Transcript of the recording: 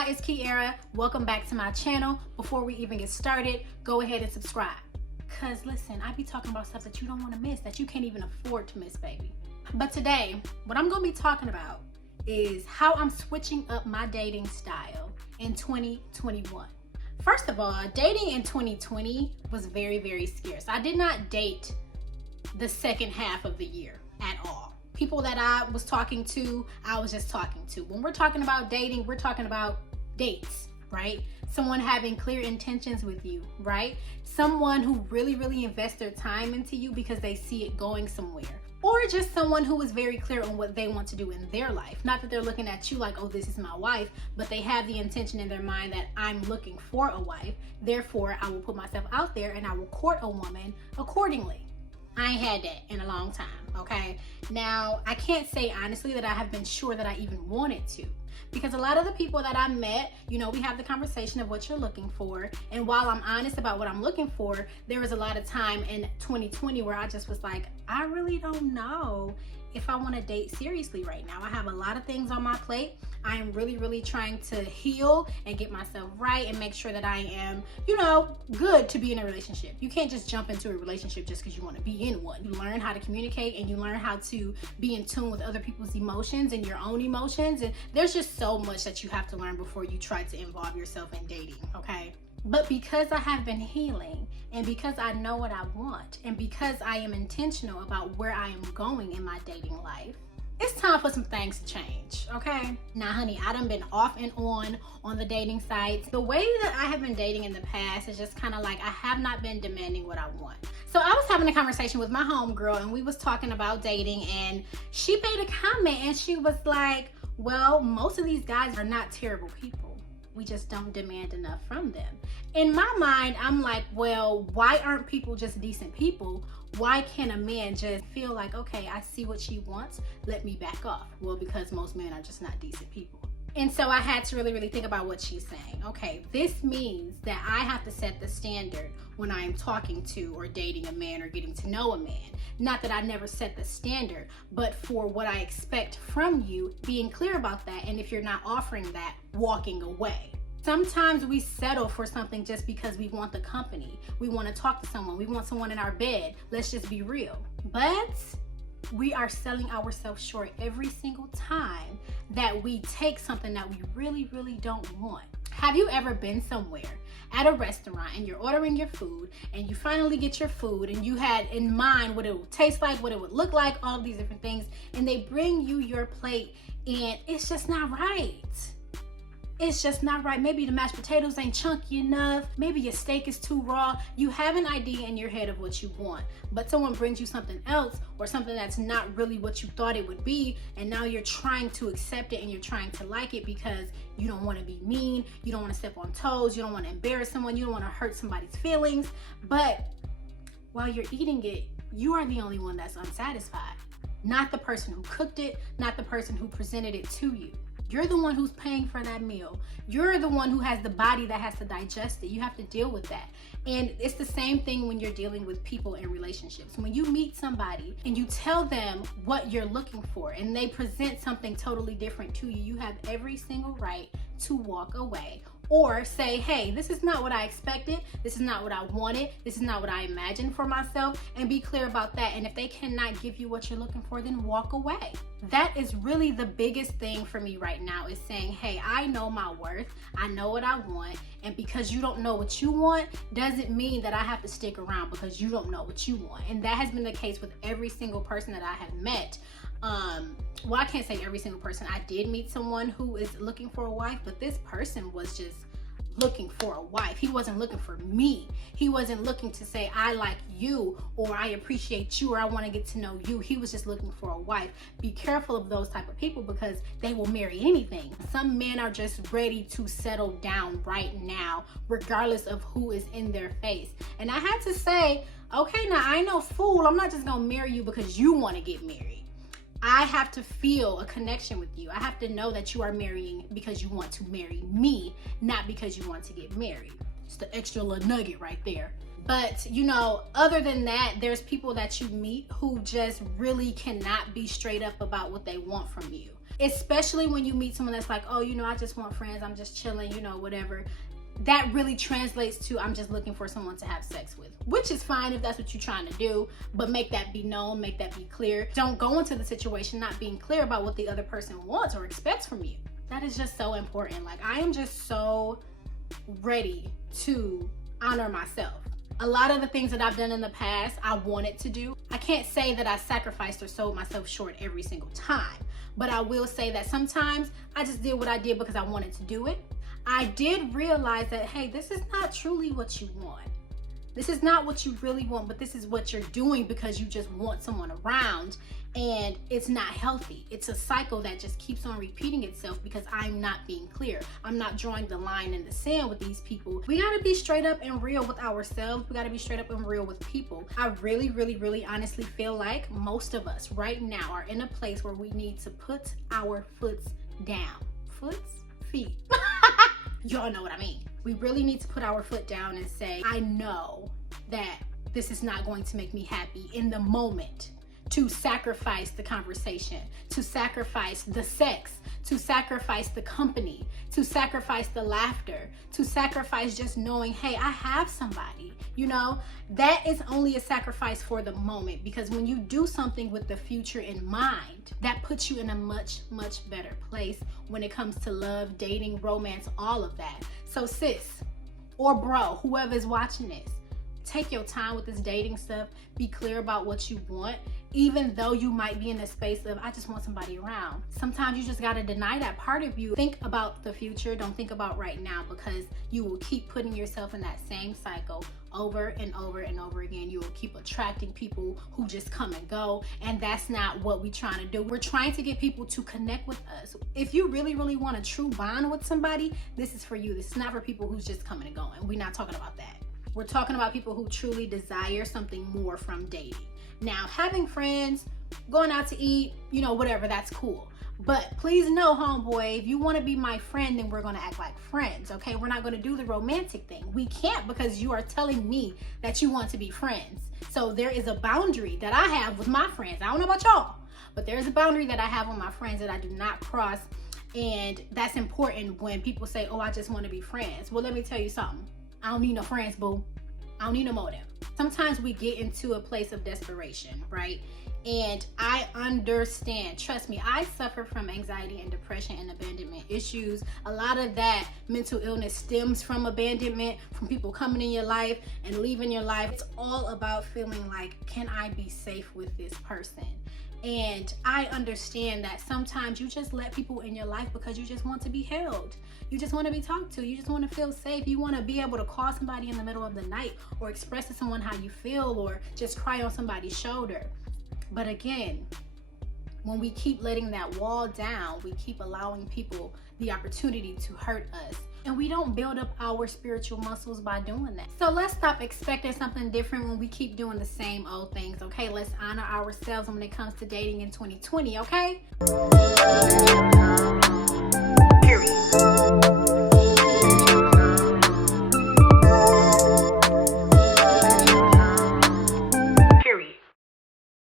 Hola, it's Kiara. Welcome back to my channel. Before we even get started, go ahead and subscribe. Cause listen, I be talking about stuff that you don't want to miss, that you can't even afford to miss, baby. But today, what I'm gonna be talking about is how I'm switching up my dating style in 2021. First of all, dating in 2020 was very, very scarce. I did not date the second half of the year at all. People that I was talking to, I was just talking to. When we're talking about dating, we're talking about dates, right? Someone having clear intentions with you, right? Someone who really, really invests their time into you because they see it going somewhere. Or just someone who is very clear on what they want to do in their life. Not that they're looking at you like, oh, this is my wife, but they have the intention in their mind that I'm looking for a wife. Therefore, I will put myself out there and I will court a woman accordingly. I ain't had that in a long time, okay? Now, I can't say honestly that I have been sure that I even wanted to. Because a lot of the people that I met, you know, we have the conversation of what you're looking for. And while I'm honest about what I'm looking for, there was a lot of time in 2020 where I just was like, I really don't know if I want to date seriously right now. I have a lot of things on my plate. I am really, really trying to heal and get myself right and make sure that I am, you know, good to be in a relationship. You can't just jump into a relationship just because you want to be in one. You learn how to communicate and you learn how to be in tune with other people's emotions and your own emotions. And there's just so much that you have to learn before you try to involve yourself in dating, okay? But because I have been healing and because I know what I want and because I am intentional about where I am going in my dating life, it's time for some things to change, okay? Now, honey, I done been off and on the dating sites. The way that I have been dating in the past is just kind of like I have not been demanding what I want. So I was having a conversation with my homegirl and we was talking about dating and she made a comment and she was like, well, most of these guys are not terrible people. We just don't demand enough from them. In my mind, I'm like, well, why aren't people just decent people? Why can't a man just feel like, okay, I see what she wants, let me back off? Well, because most men are just not decent people. And so I had to really, really think about what she's saying. Okay, this means that I have to set the standard when I'm talking to or dating a man or getting to know a man. Not that I never set the standard, but for what I expect from you, being clear about that. And if you're not offering that, walking away. Sometimes we settle for something just because we want the company. We want to talk to someone. We want someone in our bed. Let's just be real. But we are selling ourselves short every single time that we take something that we really, really don't want. Have you ever been somewhere at a restaurant and you're ordering your food and you finally get your food and you had in mind what it would taste like, what it would look like, all of these different things, and they bring you your plate and it's just not right? It's just not right. Maybe the mashed potatoes ain't chunky enough. Maybe your steak is too raw. You have an idea in your head of what you want, but someone brings you something else or something that's not really what you thought it would be. And now you're trying to accept it and you're trying to like it because you don't want to be mean. You don't want to step on toes. You don't want to embarrass someone. You don't want to hurt somebody's feelings. But while you're eating it, you are the only one that's unsatisfied. Not the person who cooked it, not the person who presented it to you. You're the one who's paying for that meal. You're the one who has the body that has to digest it. You have to deal with that. And it's the same thing when you're dealing with people in relationships. When you meet somebody and you tell them what you're looking for and they present something totally different to you, you have every single right to walk away. Or say, hey, this is not what I expected. This is not what I wanted. This is not what I imagined for myself, and be clear about that. And if they cannot give you what you're looking for, then walk away. That is really the biggest thing for me right now, is saying, hey, I know my worth. I know what I want. And because you don't know what you want, doesn't mean that I have to stick around because you don't know what you want. And that has been the case with every single person that I have met. Well, I can't say every single person. I did meet someone who is looking for a wife, but this person was just looking for a wife. He wasn't looking for me. He wasn't looking to say, I like you, or I appreciate you, or I want to get to know you. He was just looking for a wife. Be careful of those type of people because they will marry anything. Some men are just ready to settle down right now, regardless of who is in their face. And I had to say, okay, now I ain't no fool. I'm not just gonna marry you because you want to get married. I have to feel a connection with you. I have to know that you are marrying because you want to marry me, not because you want to get married. It's the extra little nugget right there. But you know, other than that, there's people that you meet who just really cannot be straight up about what they want from you. Especially when you meet someone that's like, oh, you know, I just want friends, I'm just chilling, you know, whatever. That really translates to, I'm just looking for someone to have sex with, which is fine if that's what you're trying to do, but make that be known, make that be clear. Don't go into the situation not being clear about what the other person wants or expects from you. That is just so important. Like, I am just so ready to honor myself. A lot of the things that I've done in the past, I wanted to do. I can't say that I sacrificed or sold myself short every single time, but I will say that sometimes I just did what I did because I wanted to do it. I did realize that, hey, this is not truly what you want. This is not what you really want, but this is what you're doing because you just want someone around, and it's not healthy. It's a cycle that just keeps on repeating itself because I'm not being clear. I'm not drawing the line in the sand with these people. We gotta be straight up and real with ourselves. We gotta be straight up and real with people. I really honestly feel like most of us right now are in a place where we need to put our foots down. Feet. Y'all know what I mean. We really need to put our foot down and say, I know that this is not going to make me happy in the moment, to sacrifice the conversation, to sacrifice the sex, to sacrifice the company, to sacrifice the laughter, to sacrifice just knowing, hey, I have somebody. You know, that is only a sacrifice for the moment, because when you do something with the future in mind, that puts you in a much better place when it comes to love, dating, romance, all of that. So sis or bro, whoever is watching this, take your time with this dating stuff. Be clear about what you want, even though you might be in a space of, I just want somebody around. Sometimes you just gotta deny that part of you. Think about the future, don't think about right now, because you will keep putting yourself in that same cycle over and over and over again. You will keep attracting people who just come and go, and that's not what we're trying to do. We're trying to get people to connect with us. If you really want a true bond with somebody, this is for you. This is not for people who's just coming and going. We're not talking about that. We're talking about people who truly desire something more from dating. Now, having friends, going out to eat, you know, whatever, that's cool. But please know, homeboy, if you want to be my friend, then we're going to act like friends, okay? We're not going to do the romantic thing. We can't, because you are telling me that you want to be friends. So there is a boundary that I have with my friends. I don't know about y'all, but there's a boundary that I have with my friends that I do not cross. And that's important when people say, oh, I just want to be friends. Well, let me tell you something. I don't need no friends, boo. I don't need no more of them. Sometimes we get into a place of desperation, right? And I understand, trust me, I suffer from anxiety and depression and abandonment issues. A lot of that mental illness stems from abandonment, from people coming in your life and leaving your life. It's all about feeling like, can I be safe with this person? And I understand that sometimes you just let people in your life because you just want to be held. You just want to be talked to. You just want to feel safe. You want to be able to call somebody in the middle of the night, or express to someone how you feel, or just cry on somebody's shoulder. But again, when we keep letting that wall down, we keep allowing people the opportunity to hurt us. And we don't build up our spiritual muscles by doing that. So let's stop expecting something different when we keep doing the same old things, okay? Let's honor ourselves when it comes to dating in 2020, okay?